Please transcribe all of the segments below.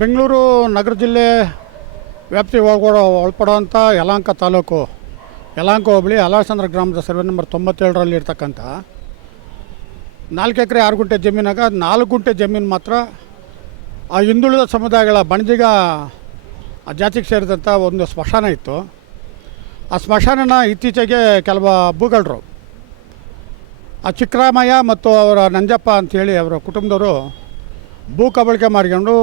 ಬೆಂಗಳೂರು ನಗರ ಜಿಲ್ಲೆ ವ್ಯಾಪ್ತಿಗೆ ಒಳಪಡುವಂಥ ಯಲಹಂಕ ತಾಲೂಕು ಯಲಹಂಕ ಹೋಬಳಿ ಹಲಾಸಂದ್ರ ಗ್ರಾಮದ ಸರ್ವೆ ನಂಬರ್ 97ರಲ್ಲಿ ಇರ್ತಕ್ಕಂಥ 4 ಎಕರೆ 6 ಗುಂಟೆ ಜಮೀನಾಗ 4 ಗುಂಟೆ ಜಮೀನು ಮಾತ್ರ ಆ ಹಿಂದುಳಿದ ಸಮುದಾಯಗಳ ಬಣಜಿಗ ಜಾತಿಗೆ ಸೇರಿದಂಥ ಒಂದು ಸ್ಮಶಾನ ಇತ್ತು. ಆ ಸ್ಮಶಾನನ ಇತ್ತೀಚೆಗೆ ಕೆಲವು ಭೂಗಳ್ರು ಆ ಚಿಕ್ಕರಾಮಯ್ಯ ಮತ್ತು ಅವರ ನಂಜಪ್ಪ ಅಂಥೇಳಿ ಅವರ ಕುಟುಂಬದವರು ಭೂ ಕಬಳಿಕೆ ಮಾಡ್ಕೊಂಡು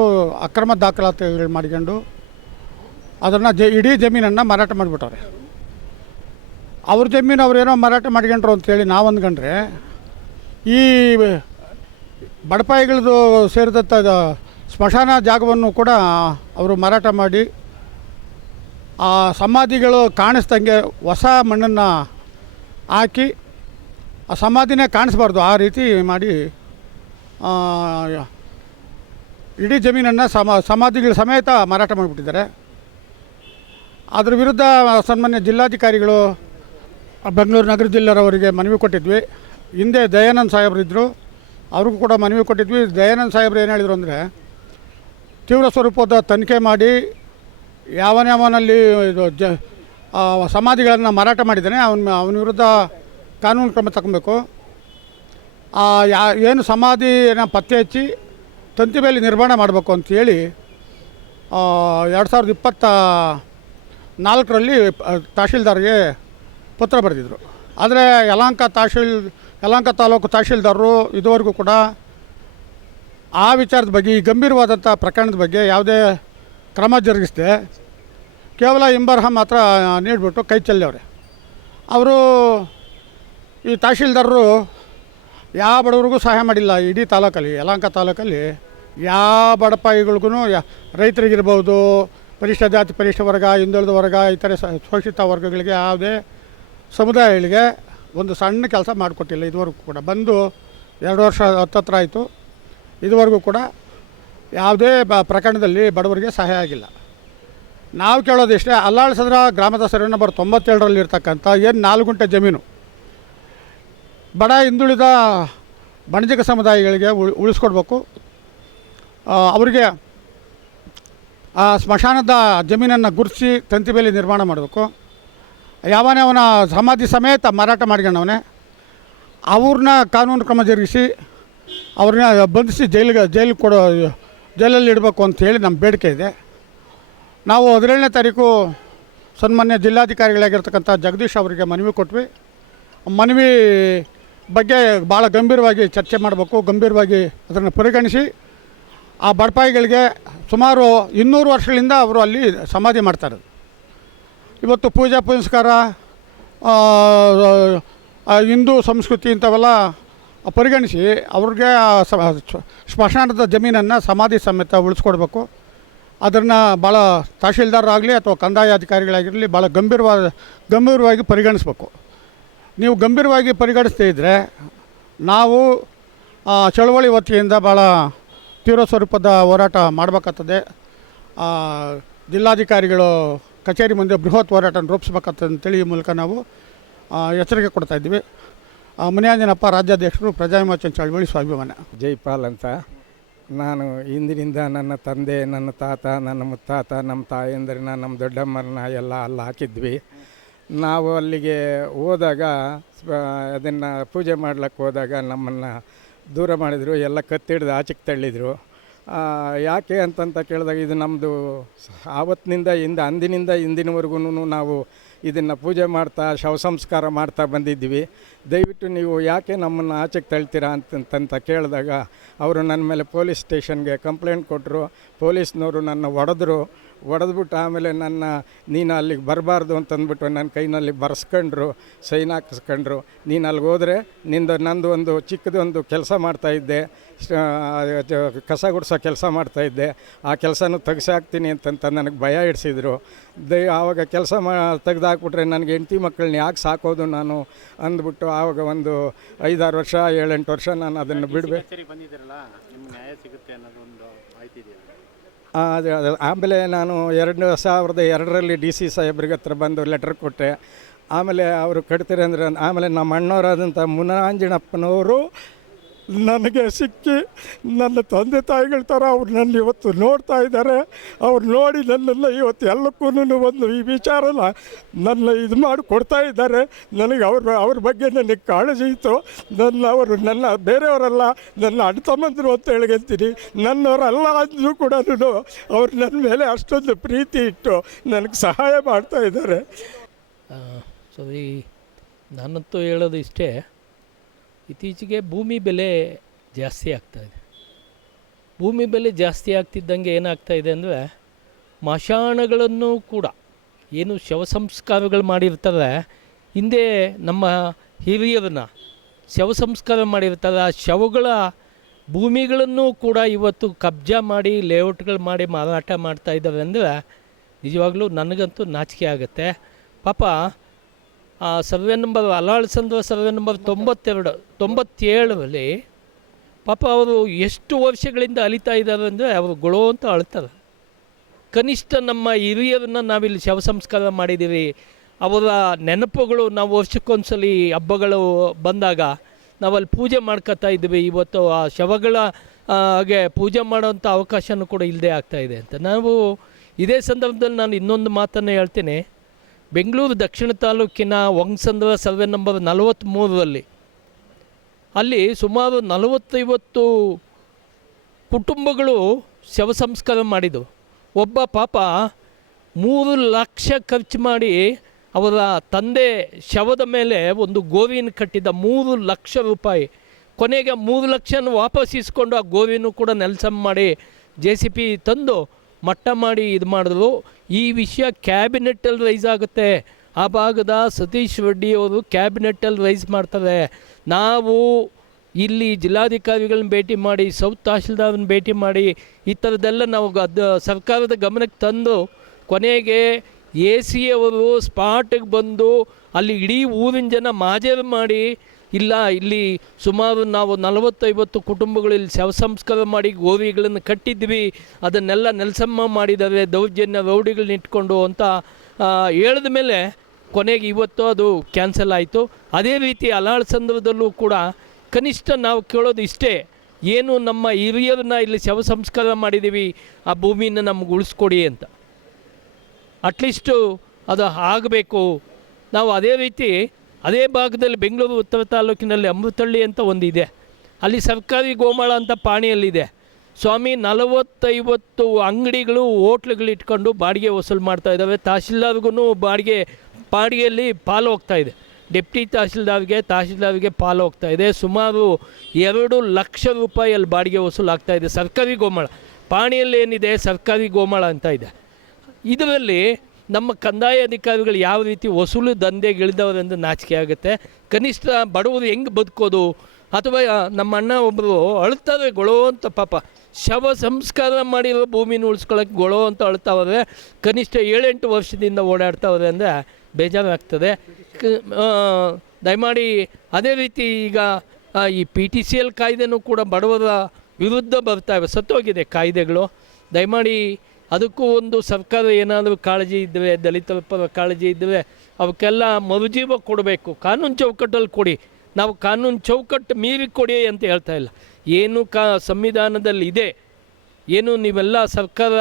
ಅಕ್ರಮ ದಾಖಲಾತಿಗಳು ಮಾಡ್ಕೊಂಡು ಅದನ್ನು ಇಡೀ ಜಮೀನನ್ನು ಮಾರಾಟ ಮಾಡಿಬಿಟ್ಟವ್ರೆ. ಅವ್ರ ಜಮೀನು ಅವ್ರೇನೋ ಮಾರಾಟ ಮಾಡ್ಕೊಂಡ್ರು ಅಂತೇಳಿ ನಾವು ಅಂದ್ಕೊಂಡ್ರೆ ಈ ಬಡಪಾಯಿಗಳದ್ದು ಸೇರಿದಂಥ ಸ್ಮಶಾನ ಜಾಗವನ್ನು ಕೂಡ ಅವರು ಮಾರಾಟ ಮಾಡಿ ಆ ಸಮಾಧಿಗಳು ಕಾಣಿಸ್ದಂಗೆ ಹೊಸ ಮಣ್ಣನ್ನು ಹಾಕಿ ಆ ಸಮಾಧಿನೇ ಕಾಣಿಸ್ಬಾರ್ದು ಆ ರೀತಿ ಮಾಡಿ ಇಡೀ ಜಮೀನನ್ನು ಸಮಾಧಿಗಳ ಸಮೇತ ಮಾರಾಟ ಮಾಡಿಬಿಟ್ಟಿದ್ದಾರೆ. ಅದ್ರ ವಿರುದ್ಧ ಸನ್ಮಾನ್ಯ ಜಿಲ್ಲಾಧಿಕಾರಿಗಳು ಬೆಂಗಳೂರು ನಗರ ಜಿಲ್ಲೆಯವರಿಗೆ ಮನವಿ ಕೊಟ್ಟಿದ್ವಿ. ಹಿಂದೆ ದಯಾನಂದ್ ಸಾಹೇಬರಿದ್ದರು, ಅವ್ರಿಗೂ ಕೂಡ ಮನವಿ ಕೊಟ್ಟಿದ್ವಿ. ದಯಾನಂದ್ ಸಾಹೇಬ್ರು ಏನು ಹೇಳಿದರು ಅಂದರೆ, ತೀವ್ರ ಸ್ವರೂಪದ ತನಿಖೆ ಮಾಡಿ ಯಾವನಲ್ಲಿ ಇದು ಸಮಾಧಿಗಳನ್ನು ಮಾರಾಟ ಮಾಡಿದ್ದಾನೆ ಅವನ ವಿರುದ್ಧ ಕಾನೂನು ಕ್ರಮ ತಗೊಬೇಕು. ಏನು ಸಮಾಧಿನ ಪತ್ತೆ ಹಚ್ಚಿ ತಂತಿ ಬೇಲಿ ನಿರ್ಮಾಣ ಮಾಡಬೇಕು ಅಂಥೇಳಿ 2024ರಲ್ಲಿ ತಹಶೀಲ್ದಾರ್ಗೆ ಪತ್ರ ಬರೆದಿದ್ರು. ಆದರೆ ಯಲಹಂಕ ತಾಲೂಕು ತಹಶೀಲ್ದಾರರು ಇದುವರೆಗೂ ಕೂಡ ಆ ವಿಚಾರದ ಬಗ್ಗೆ, ಈ ಗಂಭೀರವಾದಂಥ ಪ್ರಕರಣದ ಬಗ್ಗೆ ಯಾವುದೇ ಕ್ರಮ ಜರುಗಿಸದೆ ಕೇವಲ ಹಿಂಬರಹ ಮಾತ್ರ ನೀಡಿಬಿಟ್ಟು ಕೈ ಚೆಲ್ಲವ್ರೆ. ಅವರು ಈ ತಹಶೀಲ್ದಾರರು ಯಾವ ಬಡವ್ರಿಗೂ ಸಹಾಯ ಮಾಡಿಲ್ಲ. ಇಡೀ ತಾಲೂಕಲ್ಲಿ, ಯಲಹಂಕ ತಾಲೂಕಲ್ಲಿ ಯಾವ ಬಡಪಾಯಿಗಳಿಗೂ, ರೈತರಿಗಿರ್ಬೋದು, ಪರಿಶಿಷ್ಟ ಜಾತಿ, ಪರಿಶಿಷ್ಟ ವರ್ಗ, ಹಿಂದುಳಿದ ವರ್ಗ, ಇತರೆ ಶೋಷಿತ ವರ್ಗಗಳಿಗೆ, ಯಾವುದೇ ಸಮುದಾಯಗಳಿಗೆ ಒಂದು ಸಣ್ಣ ಕೆಲಸ ಮಾಡಿಕೊಟ್ಟಿಲ್ಲ ಇದುವರೆಗೂ ಕೂಡ. ಬಂದು 2 ವರ್ಷ ಹತ್ತತ್ರ ಆಯಿತು. ಇದುವರೆಗೂ ಕೂಡ ಯಾವುದೇ ಪ್ರಕರಣದಲ್ಲಿ ಬಡವರಿಗೆ ಸಹಾಯ ಆಗಿಲ್ಲ. ನಾವು ಕೇಳೋದಿಷ್ಟೇ, ಹಲಾಸಂದ್ರ ಗ್ರಾಮದ ಸರ್ವೆ ನಂಬರ್ 97ರಲ್ಲಿ ಇರ್ತಕ್ಕಂಥ ಏನು 4 ಗುಂಟೆ ಜಮೀನು ಬಡ ಹಿಂದುಳಿದ ಬಣಜಿಗ ಸಮುದಾಯಗಳಿಗೆ ಉಳಿಸ್ಕೊಡ್ಬೇಕು. ಅವರಿಗೆ ಆ ಸ್ಮಶಾನದ ಜಮೀನನ್ನು ಗುರುತಿಸಿ ತಂತಿ ಬೇಲಿ ನಿರ್ಮಾಣ ಮಾಡಬೇಕು. ಯಾವನೇ ಅವನ ಸಮಾಧಿ ಸಮೇತ ಮಾರಾಟ ಮಾಡ್ಕೊಂಡವನೇ ಅವ್ರನ್ನ ಕಾನೂನು ಕ್ರಮ ಜರುಗಿಸಿ ಅವ್ರನ್ನ ಬಂಧಿಸಿ ಜೈಲಲ್ಲಿ ಇಡಬೇಕು ಅಂಥೇಳಿ ನಮ್ಮ ಬೇಡಿಕೆ ಇದೆ. ನಾವು 17ನೇ ತಾರೀಕು ಸನ್ಮಾನ್ಯ ಜಿಲ್ಲಾಧಿಕಾರಿಗಳಾಗಿರ್ತಕ್ಕಂಥ ಜಗದೀಶ್ ಅವರಿಗೆ ಮನವಿ ಕೊಟ್ವಿ. ಮನವಿ ಬಗ್ಗೆ ಭಾಳ ಗಂಭೀರವಾಗಿ ಚರ್ಚೆ ಮಾಡಬೇಕು, ಗಂಭೀರವಾಗಿ ಅದನ್ನು ಪರಿಗಣಿಸಿ ಆ ಬಡಪಾಯಿಗಳಿಗೆ ಸುಮಾರು 200 ವರ್ಷಗಳಿಂದ ಅವರು ಅಲ್ಲಿ ಸಮಾಧಿ ಮಾಡ್ತಾರೆ. ಇವತ್ತು ಪೂಜಾ ಪುನಸ್ಕಾರ, ಹಿಂದೂ ಸಂಸ್ಕೃತಿ ಇಂಥವೆಲ್ಲ ಪರಿಗಣಿಸಿ ಅವ್ರಿಗೆ ಸ್ಮಶಾನದ ಜಮೀನನ್ನು ಸಮಾಧಿ ಸಮೇತ ಉಳಿಸ್ಕೊಡ್ಬೇಕು. ಅದನ್ನು ಭಾಳ ತಹಶೀಲ್ದಾರರಾಗಲಿ ಅಥವಾ ಕಂದಾಯ ಅಧಿಕಾರಿಗಳಾಗಿರಲಿ ಭಾಳ ಗಂಭೀರವಾಗಿ ಪರಿಗಣಿಸ್ಬೇಕು. ನೀವು ಗಂಭೀರವಾಗಿ ಪರಿಗಣಿಸ್ತಾ ಇದ್ದರೆ ನಾವು ಚಳವಳಿ ವತಿಯಿಂದ ಭಾಳ ತೀವ್ರ ಸ್ವರೂಪದ ಹೋರಾಟ ಮಾಡಬೇಕಾಗ್ತದೆ. ಜಿಲ್ಲಾಧಿಕಾರಿಗಳು ಕಚೇರಿ ಮುಂದೆ ಬೃಹತ್ ಹೋರಾಟ ರೂಪಿಸ್ಬೇಕಾಗ್ತದೆ ಅಂತೇಳಿ ಈ ಮೂಲಕ ನಾವು ಎಚ್ಚರಿಕೆ ಕೊಡ್ತಾಯಿದ್ದೀವಿ. ಮುನಿಯಾಂಜನಪ್ಪ, ರಾಜ್ಯಾಧ್ಯಕ್ಷರು, ಪ್ರಜಾವಿಮೋಚನೆ ಚಳವಳಿ, ಸ್ವಾಭಿಮಾನ. ಜೈಪಾಲ್ ಅಂತ. ನಾನು ಹಿಂದಿನಿಂದ ನನ್ನ ತಂದೆ, ನನ್ನ ತಾತ, ನನ್ನ ಮುತ್ತಾತ, ನಮ್ಮ ತಾಯಂದಿರನ್ನ, ನಮ್ಮ ದೊಡ್ಡಮ್ಮರನ್ನ ಎಲ್ಲ ಅಲ್ಲಿ ಹಾಕಿದ್ವಿ. ನಾವು ಅಲ್ಲಿಗೆ ಹೋದಾಗ ಅದನ್ನು ಪೂಜೆ ಮಾಡ್ಲಿಕ್ಕೆ ಹೋದಾಗ ನಮ್ಮನ್ನು ದೂರ ಮಾಡಿದರು, ಎಲ್ಲ ಕತ್ತಿಡ್ದು ಆಚೆಗೆ ತಳ್ಳಿದರು. ಯಾಕೆ ಅಂತಂತ ಕೇಳಿದಾಗ ಇದು ನಮ್ಮದು ಆವತ್ತಿನಿಂದ ಅಂದಿನಿಂದ ಇಂದಿನವರೆಗೂ ನಾವು ಇದನ್ನು ಪೂಜೆ ಮಾಡ್ತಾ ಶವ ಸಂಸ್ಕಾರ ಮಾಡ್ತಾ ಬಂದಿದ್ವಿ. ದಯವಿಟ್ಟು ನೀವು ಯಾಕೆ ನಮ್ಮನ್ನು ಆಚೆಗೆ ತಳ್ತೀರಾ ಅಂತಂತ ಕೇಳಿದಾಗ ಅವರು ನನ್ನ ಮೇಲೆ ಪೊಲೀಸ್ ಸ್ಟೇಷನ್ಗೆ ಕಂಪ್ಲೇಂಟ್ ಕೊಟ್ಟರು. ಪೊಲೀಸ್ನವರು ನನ್ನ ಹೊಡೆದ್ಬಿಟ್ಟು ಆಮೇಲೆ ನೀನು ಅಲ್ಲಿಗೆ ಬರಬಾರ್ದು ಅಂತಂದ್ಬಿಟ್ಟು ನನ್ನ ಕೈನಲ್ಲಿ ಬರೆಸ್ಕೊಂಡ್ರು, ಸೈನ್ ಹಾಕಿಸ್ಕೊಂಡ್ರು. ನೀನು ಅಲ್ಲಿಗೆ ಹೋದರೆ ನಂದು ಒಂದು ಚಿಕ್ಕದೊಂದು ಕೆಲಸ ಮಾಡ್ತಾಯಿದ್ದೆ, ಕಸ ಗುಡಿಸೋ ಕೆಲಸ ಮಾಡ್ತಾಯಿದ್ದೆ, ಆ ಕೆಲಸನೂ ತೆಗೆಸಾಕ್ತೀನಿ ಅಂತಂತ ನನಗೆ ಭಯ ಇಡಿಸಿದ್ರು. ಆವಾಗ ಕೆಲಸ ತೆಗೆದಾಕ್ಬಿಟ್ರೆ ನನಗೆ ಹೆಂಡತಿ ಮಕ್ಕಳನ್ನ ಯಾಕೆ ಸಾಕೋದು ನಾನು ಅಂದ್ಬಿಟ್ಟು ಆವಾಗ ಒಂದು 5-6 ವರ್ಷ 7-8 ವರ್ಷ ನಾನು ಅದನ್ನು ಬಿಡಬೇಕು. ಆಮೇಲೆ ನಾನು 2002ರಲ್ಲಿ DC ಸಾಹೇಬ್ರಿಗೆ ಹತ್ರ ಬಂದು ಲೆಟರ್ ಕೊಟ್ಟೆ. ಆಮೇಲೆ ಅವರು ಕಟ್ತೀರಿ ಅಂದರೆ ಆಮೇಲೆ ನಮ್ಮ ಅಣ್ಣವರಾದಂಥ ಮುನಿಯಾಂಜನಪ್ಪನವರು ನನಗೆ ಸಿಕ್ಕಿ ನನ್ನ ತಂದೆ ತಾಯಿಗಳ ಥರ ಅವ್ರು ನನ್ನ ಇವತ್ತು ನೋಡ್ತಾ ಇದ್ದಾರೆ. ಅವ್ರು ನೋಡಿ ನನ್ನನ್ನು ಇವತ್ತು ಎಲ್ಲಕ್ಕೂ ಒಂದು ಈ ವಿಚಾರನ ನನ್ನ ಇದು ಮಾಡಿ ಕೊಡ್ತಾ ಇದ್ದಾರೆ. ನನಗೆ ಅವ್ರ ಬಗ್ಗೆ ನನಗೆ ಕಾಳಜಿ ಇತ್ತು. ಅವರು ನನ್ನ ಬೇರೆಯವರಲ್ಲ, ನನ್ನ ಅಣ್ಣ ತಮ್ಮಂದರು ಅಂತ ಹೇಳ್ತೀನಿ. ನನ್ನವರಲ್ಲ ಅಂದರೂ ಕೂಡ ಅವ್ರು ನನ್ನ ಮೇಲೆ ಅಷ್ಟೊಂದು ಪ್ರೀತಿ ಇಟ್ಟು ನನಗೆ ಸಹಾಯ ಮಾಡ್ತಾ ಇದ್ದಾರೆ. ಸರಿ, ನಾನಂತೂ ಹೇಳೋದು ಇಷ್ಟೇ, ಇತ್ತೀಚೆಗೆ ಭೂಮಿ ಬೆಲೆ ಜಾಸ್ತಿ ಆಗ್ತಾಯಿದೆ. ಭೂಮಿ ಬೆಲೆ ಜಾಸ್ತಿ ಆಗ್ತಿದ್ದಂಗೆ ಏನಾಗ್ತಾಯಿದೆ ಅಂದರೆ, ಮಶಾಣಗಳನ್ನು ಕೂಡ ಏನು ಶವ ಸಂಸ್ಕಾರಗಳು ಮಾಡಿರ್ತಾರೆ, ಹಿಂದೆ ನಮ್ಮ ಹಿರಿಯರನ್ನ ಶವ ಸಂಸ್ಕಾರ ಮಾಡಿರ್ತಾರೆ, ಆ ಶವಗಳ ಭೂಮಿಗಳನ್ನು ಕೂಡ ಇವತ್ತು ಕಬ್ಜಾ ಮಾಡಿ ಲೇಔಟ್ಗಳು ಮಾಡಿ ಮಾರಾಟ ಮಾಡ್ತಾಯಿದ್ದಾರೆ ಅಂದರೆ ನಿಜವಾಗ್ಲೂ ನನಗಂತೂ ನಾಚಿಕೆ ಆಗುತ್ತೆ. ಪಾಪ ಆ ಸರ್ವೆ ನಂಬರ್ ಅಲಾಳ್ಸಂದ್ರ ಸರ್ವೆ ನಂಬರ್ 97ರಲ್ಲಿ ಪಾಪ ಅವರು ಎಷ್ಟು ವರ್ಷಗಳಿಂದ ಅಲಿತಾ ಇದ್ದಾರೆ ಅಂದರೆ ಅವರು ಗೊಳೋ ಅಂತ ಅಳ್ತಾರೆ. ಕನಿಷ್ಠ ನಮ್ಮ ಹಿರಿಯರನ್ನು ನಾವಿಲ್ಲಿ ಶವ ಸಂಸ್ಕಾರ ಮಾಡಿದ್ದೀವಿ, ಅವರ ನೆನಪುಗಳು ನಾವು ವರ್ಷಕ್ಕೊಂದ್ಸಲಿ ಹಬ್ಬಗಳು ಬಂದಾಗ ನಾವಲ್ಲಿ ಪೂಜೆ ಮಾಡ್ಕೊತಾ ಇದ್ದೀವಿ. ಇವತ್ತು ಆ ಶವಗಳ ಹಾಗೆ ಪೂಜೆ ಮಾಡೋವಂಥ ಅವಕಾಶನೂ ಕೂಡ ಇಲ್ಲದೆ ಆಗ್ತಾಯಿದೆ ಅಂತ ನಾವು ಇದೇ ಸಂದರ್ಭದಲ್ಲಿ ನಾನು ಇನ್ನೊಂದು ಮಾತನ್ನು ಹೇಳ್ತೀನಿ. ಬೆಂಗಳೂರು ದಕ್ಷಿಣ ತಾಲೂಕಿನ ವಂಗಸಂದ್ರ ಸರ್ವೆ ನಂಬರ್ 43ರಲ್ಲಿ ಅಲ್ಲಿ ಸುಮಾರು 40-50 ಕುಟುಂಬಗಳು ಶವ ಸಂಸ್ಕಾರ ಮಾಡಿದವು. ಒಬ್ಬ ಪಾಪ 3 ಲಕ್ಷ ಖರ್ಚು ಮಾಡಿ ಅವರ ತಂದೆ ಶವದ ಮೇಲೆ ಒಂದು ಗೋವಿನ ಕಟ್ಟಿದ್ದ 3 ಲಕ್ಷ ರೂಪಾಯಿ. ಕೊನೆಗೆ 3 ಲಕ್ಷನ ವಾಪಸ್ ಇಸ್ಕೊಂಡು ಆ ಗೋವಿನೂ ಕೂಡ ನೆಲಸಮ ಮಾಡಿ JCB ತಂದು ಮಟ್ಟ ಮಾಡಿ ಇದು ಮಾಡಿದ್ರು. ಈ ವಿಷಯ ಕ್ಯಾಬಿನೆಟ್ಟಲ್ಲಿ ರೈಸ್ ಆಗುತ್ತೆ. ಆ ಭಾಗದ ಸತೀಶ್ ರೆಡ್ಡಿಯವರು ಕ್ಯಾಬಿನೆಟ್ಟಲ್ಲಿ ರೈಸ್ ಮಾಡ್ತಾರೆ. ನಾವು ಇಲ್ಲಿ ಜಿಲ್ಲಾಧಿಕಾರಿಗಳನ್ನ ಭೇಟಿ ಮಾಡಿ, ಸೌತ್ ತಹಶೀಲ್ದಾರನ್ನ ಭೇಟಿ ಮಾಡಿ, ಈ ಥರದ್ದೆಲ್ಲ ನಾವು ಸರ್ಕಾರದ ಗಮನಕ್ಕೆ ತಂದು ಕೊನೆಗೆ AC ಅವರು ಸ್ಪಾಟಿಗೆ ಬಂದು ಅಲ್ಲಿ ಇಡೀ ಊರಿನ ಜನ ಮಾಜರು ಮಾಡಿ, ಇಲ್ಲ ಇಲ್ಲಿ ಸುಮಾರು ನಾವು 40-50 ಕುಟುಂಬಗಳು ಇಲ್ಲಿ ಶವ ಸಂಸ್ಕಾರ ಮಾಡಿ ಗೋವಿಗಳನ್ನು ಕಟ್ಟಿದ್ವಿ, ಅದನ್ನೆಲ್ಲ ನೆಲಸಮ ಮಾಡಿದ್ದಾರೆ ದೌರ್ಜನ್ಯ ರೌಡಿಗಳನ್ನ ಇಟ್ಕೊಂಡು ಅಂತ ಹೇಳಿದ ಮೇಲೆ ಕೊನೆಗೆ ಇವತ್ತು ಅದು ಕ್ಯಾನ್ಸಲ್ ಆಯಿತು. ಅದೇ ರೀತಿ ಅಲಾಳ್ಸಂದ್ರದಲ್ಲೂ ಕೂಡ ಕನಿಷ್ಠ ನಾವು ಕೇಳೋದು ಇಷ್ಟೇ, ಏನು ನಮ್ಮ ಹಿರಿಯರನ್ನ ಇಲ್ಲಿ ಶವ ಸಂಸ್ಕಾರ ಮಾಡಿದ್ದೀವಿ, ಆ ಭೂಮಿನ ನಮ್ಗೆ ಉಳಿಸ್ಕೊಡಿ ಅಂತ. ಅಟ್ಲೀಸ್ಟು ಅದು ಆಗಬೇಕು. ನಾವು ಅದೇ ರೀತಿ ಅದೇ ಭಾಗದಲ್ಲಿ ಬೆಂಗಳೂರು ಉತ್ತರ ತಾಲೂಕಿನಲ್ಲಿ ಅಮೃತಹಳ್ಳಿ ಅಂತ ಒಂದಿದೆ, ಅಲ್ಲಿ ಸರ್ಕಾರಿ ಗೋಮಾಳ ಅಂತ ಪಾಣಿಯಲ್ಲಿದೆ. ಸ್ವಾಮಿ 40-50 ಅಂಗಡಿಗಳು ಹೋಟ್ಲುಗಳು ಇಟ್ಕೊಂಡು ಬಾಡಿಗೆ ವಸೂಲು ಮಾಡ್ತಾ ಇದ್ದಾವೆ. ತಹಶೀಲ್ದಾರ್ಗೂ ಬಾಡಿಗೆಯಲ್ಲಿ ಪಾಲು ಹೋಗ್ತಾಯಿದೆ. ಡೆಪ್ಟಿ ತಹಶೀಲ್ದಾರ್ಗೆ ಪಾಲು ಹೋಗ್ತಾಯಿದೆ. ಸುಮಾರು 2 ಲಕ್ಷ ರೂಪಾಯಿ ಅಲ್ಲಿ ಬಾಡಿಗೆ ವಸೂಲು ಆಗ್ತಾಯಿದೆ. ಸರ್ಕಾರಿ ಗೋಮಾಳ ಪಾಣಿಯಲ್ಲಿ ಏನಿದೆ ಸರ್ಕಾರಿ ಗೋಮಾಳ ಅಂತ ಇದೆ. ಇದರಲ್ಲಿ ನಮ್ಮ ಕಂದಾಯ ಅಧಿಕಾರಿಗಳು ಯಾವ ರೀತಿ ವಸೂಲು ದಂಧೆಗಿಳಿದವರೆಂದು ನಾಚಿಕೆ ಆಗುತ್ತೆ. ಕನಿಷ್ಠ ಬಡವರು ಹೆಂಗೆ ಬದುಕೋದು? ಅಥವಾ ನಮ್ಮ ಅಣ್ಣ ಒಬ್ಬರು ಅಳ್ತಾರೆ ಗೊಳೋ ಅಂತ, ಪಾಪ ಶವ ಸಂಸ್ಕಾರ ಮಾಡಿರೋ ಭೂಮಿನ ಉಳಿಸ್ಕೊಳ್ಳೋಕ್ಕೆ ಗೊಳೋ ಅಂತ ಅಳ್ತಾವ್ರೆ. ಕನಿಷ್ಠ 7-8 ವರ್ಷದಿಂದ ಓಡಾಡ್ತಾವ್ರೆ ಅಂದರೆ ಬೇಜಾರಾಗ್ತದೆ. ದಯಮಾಡಿ ಅದೇ ರೀತಿ ಈಗ ಈ PTCL ಕಾಯ್ದೆನೂ ಕೂಡ ಬಡವರ ವಿರುದ್ಧ ಬರ್ತಾವೆ, ಸತ್ತೋಗಿದೆ ಕಾಯ್ದೆಗಳು. ದಯಮಾಡಿ ಅದಕ್ಕೂ ಒಂದು ಸರ್ಕಾರ ಏನಾದರೂ ಕಾಳಜಿ ಇದ್ದರೆ, ದಲಿತರ ಪರ ಕಾಳಜಿ ಇದ್ದರೆ ಅವಕ್ಕೆಲ್ಲ ಮರುಜೀವ ಕೊಡಬೇಕು. ಕಾನೂನು ಚೌಕಟ್ಟಲ್ಲಿ ಕೊಡಿ. ನಾವು ಕಾನೂನು ಚೌಕಟ್ಟು ಮೀರಿ ಕೊಡಿ ಅಂತ ಹೇಳ್ತಾ ಇಲ್ಲ. ಏನು ಸಂವಿಧಾನದಲ್ಲಿ ಇದೆ, ಏನು ನೀವೆಲ್ಲ ಸರ್ಕಾರ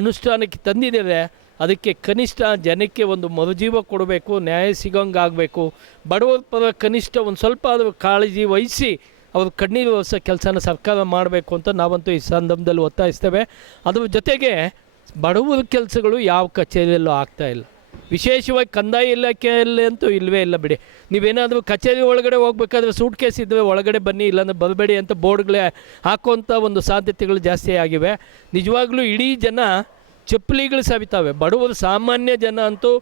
ಅನುಷ್ಠಾನಕ್ಕೆ ತಂದಿದ್ದೀರ, ಅದಕ್ಕೆ ಕನಿಷ್ಠ ಜನಕ್ಕೆ ಒಂದು ಮರುಜೀವ ಕೊಡಬೇಕು, ನ್ಯಾಯ ಸಿಗೋಂಗೆ ಆಗಬೇಕು. ಬಡವರ ಪರ ಕನಿಷ್ಠ ಒಂದು ಸ್ವಲ್ಪ ಆದರೂ ಕಾಳಜಿ ವಹಿಸಿ ಅವರು ಕಣ್ಣೀರು ಒರೆಸೋ ಕೆಲಸನ ಸರ್ಕಾರ ಮಾಡಬೇಕು ಅಂತ ನಾವಂತೂ ಈ ಸಂದರ್ಭದಲ್ಲಿ ಒತ್ತಾಯಿಸ್ತೇವೆ. ಅದ್ರ ಜೊತೆಗೆ ಬಡವರ ಕೆಲಸಗಳು ಯಾವ ಕಚೇರಿಯಲ್ಲೂ ಆಗ್ತಾಯಿಲ್ಲ. ವಿಶೇಷವಾಗಿ ಕಂದಾಯ ಇಲಾಖೆಯಲ್ಲಿ ಅಂತೂ ಇಲ್ಲವೇ ಇಲ್ಲ ಬಿಡಿ. ನೀವೇನಾದರೂ ಕಚೇರಿ ಒಳಗಡೆ ಹೋಗ್ಬೇಕಾದ್ರೆ ಸೂಟ್ ಕೇಸ್ ಇದ್ದರೆ ಒಳಗಡೆ ಬನ್ನಿ, ಇಲ್ಲಾಂದರೆ ಬರಬೇಡಿ ಅಂತ ಬೋರ್ಡ್ಗಳೇ ಹಾಕುವಂಥ ಒಂದು ಸಾಧ್ಯತೆಗಳು ಜಾಸ್ತಿ ಆಗಿವೆ. ನಿಜವಾಗ್ಲೂ ಇಡೀ ಜನ ಚಪ್ಪಲಿಗಳು ಸವಿತಾವೆ. ಬಡವರು ಸಾಮಾನ್ಯ ಜನ ಅಂತೂ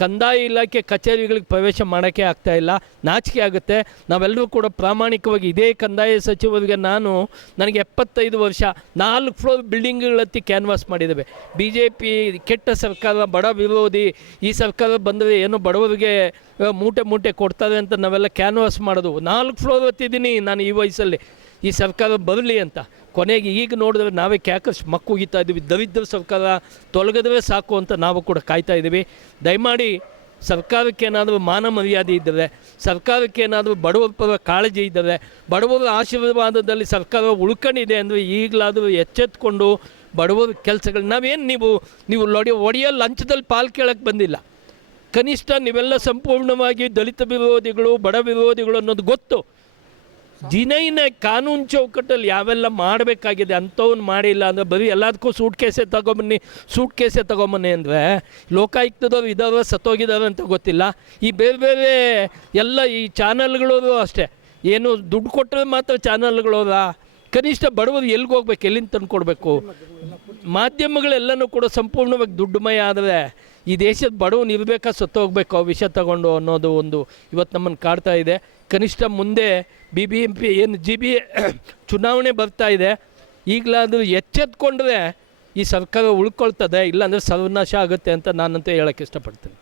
ಕಂದಾಯ ಇಲಾಖೆ ಕಚೇರಿಗಳಿಗೆ ಪ್ರವೇಶ ಮಾಡೋಕ್ಕೆ ಆಗ್ತಾಯಿಲ್ಲ, ನಾಚಿಕೆ ಆಗುತ್ತೆ. ನಾವೆಲ್ಲರೂ ಕೂಡ ಪ್ರಾಮಾಣಿಕವಾಗಿ ಇದೇ ಕಂದಾಯ ಸಚಿವರಿಗೆ ನನಗೆ 75 ವರ್ಷ 4 ಫ್ಲೋರ್ ಬಿಲ್ಡಿಂಗ್ಗಳತ್ತಿ ಕ್ಯಾನ್ವಾಸ್ ಮಾಡಿದ್ದೇವೆ. BJP ಕೆಟ್ಟ ಸರ್ಕಾರ, ಬಡ ವಿರೋಧಿ, ಈ ಸರ್ಕಾರ ಬಂದರೆ ಏನೋ ಬಡವರಿಗೆ ಮೂಟೆ ಕೊಡ್ತಾರೆ ಅಂತ ನಾವೆಲ್ಲ ಕ್ಯಾನ್ವಾಸ್ ಮಾಡೋದು. 4 ಫ್ಲೋರ್ ಹತ್ತಿದ್ದೀನಿ ನಾನು ಈ ವಯಸ್ಸಲ್ಲಿ, ಈ ಸರ್ಕಾರ ಬರಲಿ ಅಂತ. ಕೊನೆಗೆ ಈಗ ನೋಡಿದ್ರೆ ನಾವೇ ಕ್ಯಾಕರ್ಸ್ ಮಕ್ಕುಗಿತಾ ಇದ್ದೀವಿ. ದರಿದ್ರ ಸರ್ಕಾರ ತೊಲಗಿದ್ರೆ ಸಾಕು ಅಂತ ನಾವು ಕೂಡ ಕಾಯ್ತಾ ಇದ್ದೀವಿ. ದಯಮಾಡಿ ಸರ್ಕಾರಕ್ಕೇನಾದರೂ ಮಾನ ಮರ್ಯಾದೆ ಇದ್ದರೆ, ಸರ್ಕಾರಕ್ಕೇನಾದರೂ ಬಡವರ ಪರ ಕಾಳಜಿ ಇದ್ದರೆ, ಬಡವರ ಆಶೀರ್ವಾದದಲ್ಲಿ ಸರ್ಕಾರ ಉಳ್ಕೊಂಡಿದೆ ಅಂದರೆ ಈಗಲಾದರೂ ಎಚ್ಚೆತ್ಕೊಂಡು ಬಡವರ ಕೆಲಸಗಳು ನಾವೇನು ನೀವು ಒಡೆಯೋ ಲಂಚದಲ್ಲಿ ಪಾಲು ಕೇಳಕ್ಕೆ ಬಂದಿಲ್ಲ. ಕನಿಷ್ಠ ನೀವೆಲ್ಲ ಸಂಪೂರ್ಣವಾಗಿ ದಲಿತ ವಿರೋಧಿಗಳು, ಬಡ ವಿರೋಧಿಗಳು ಅನ್ನೋದು ಗೊತ್ತು. ದಿನೈನ ಕಾನೂನು ಚೌಕಟ್ಟಲ್ಲಿ ಯಾವೆಲ್ಲ ಮಾಡಬೇಕಾಗಿದೆ ಅಂಥವ್ನು ಮಾಡಿಲ್ಲ ಅಂದರೆ ಬರೀ ಎಲ್ಲದಕ್ಕೂ ಸೂಟ್ ಕೇಸೇ ತಗೊಂಬನ್ನಿ ಅಂದರೆ ಲೋಕಾಯುಕ್ತದವ್ರು ಇದಾವೆ ಸತ್ತೋಗಿದ್ದಾವೆ ಅಂತ ಗೊತ್ತಿಲ್ಲ. ಈ ಬೇರೆ ಬೇರೆ ಎಲ್ಲ ಈ ಚಾನಲ್ಗಳವರು ಅಷ್ಟೇ, ಏನು ದುಡ್ಡು ಕೊಟ್ಟರೆ ಮಾತ್ರ ಚಾನಲ್ಗಳವರ. ಕನಿಷ್ಠ ಬಡವರು ಎಲ್ಲಿಗೆ ಹೋಗ್ಬೇಕು, ಎಲ್ಲಿಂದ ತಂದು ಕೊಡಬೇಕು? ಮಾಧ್ಯಮಗಳೆಲ್ಲನೂ ಕೂಡ ಸಂಪೂರ್ಣವಾಗಿ ದುಡ್ಡುಮಯ ಆದರೆ ಈ ದೇಶದ ಬಡವನು ಇರಬೇಕಾ ಸತ್ತೋಗ್ಬೇಕು ವಿಷ ತಗೊಂಡು ಅನ್ನೋದು ಒಂದು ಇವತ್ತು ನಮ್ಮನ್ನು ಕಾಡ್ತಾ ಇದೆ. ಕನಿಷ್ಠ ಮುಂದೆ BBMP ಏನು GB ಚುನಾವಣೆ ಬರ್ತಾ ಇದೆ, ಈಗಲಾದರೂ ಎಚ್ಚೆತ್ಕೊಂಡ್ರೆ ಈ ಸರ್ಕಾರ ಉಳ್ಕೊಳ್ತದೆ, ಇಲ್ಲಾಂದರೆ ಸರ್ವನಾಶ ಆಗುತ್ತೆ ಅಂತ ನಾನಂತೂ ಹೇಳೋಕ್ಕೆ ಇಷ್ಟಪಡ್ತೀನಿ.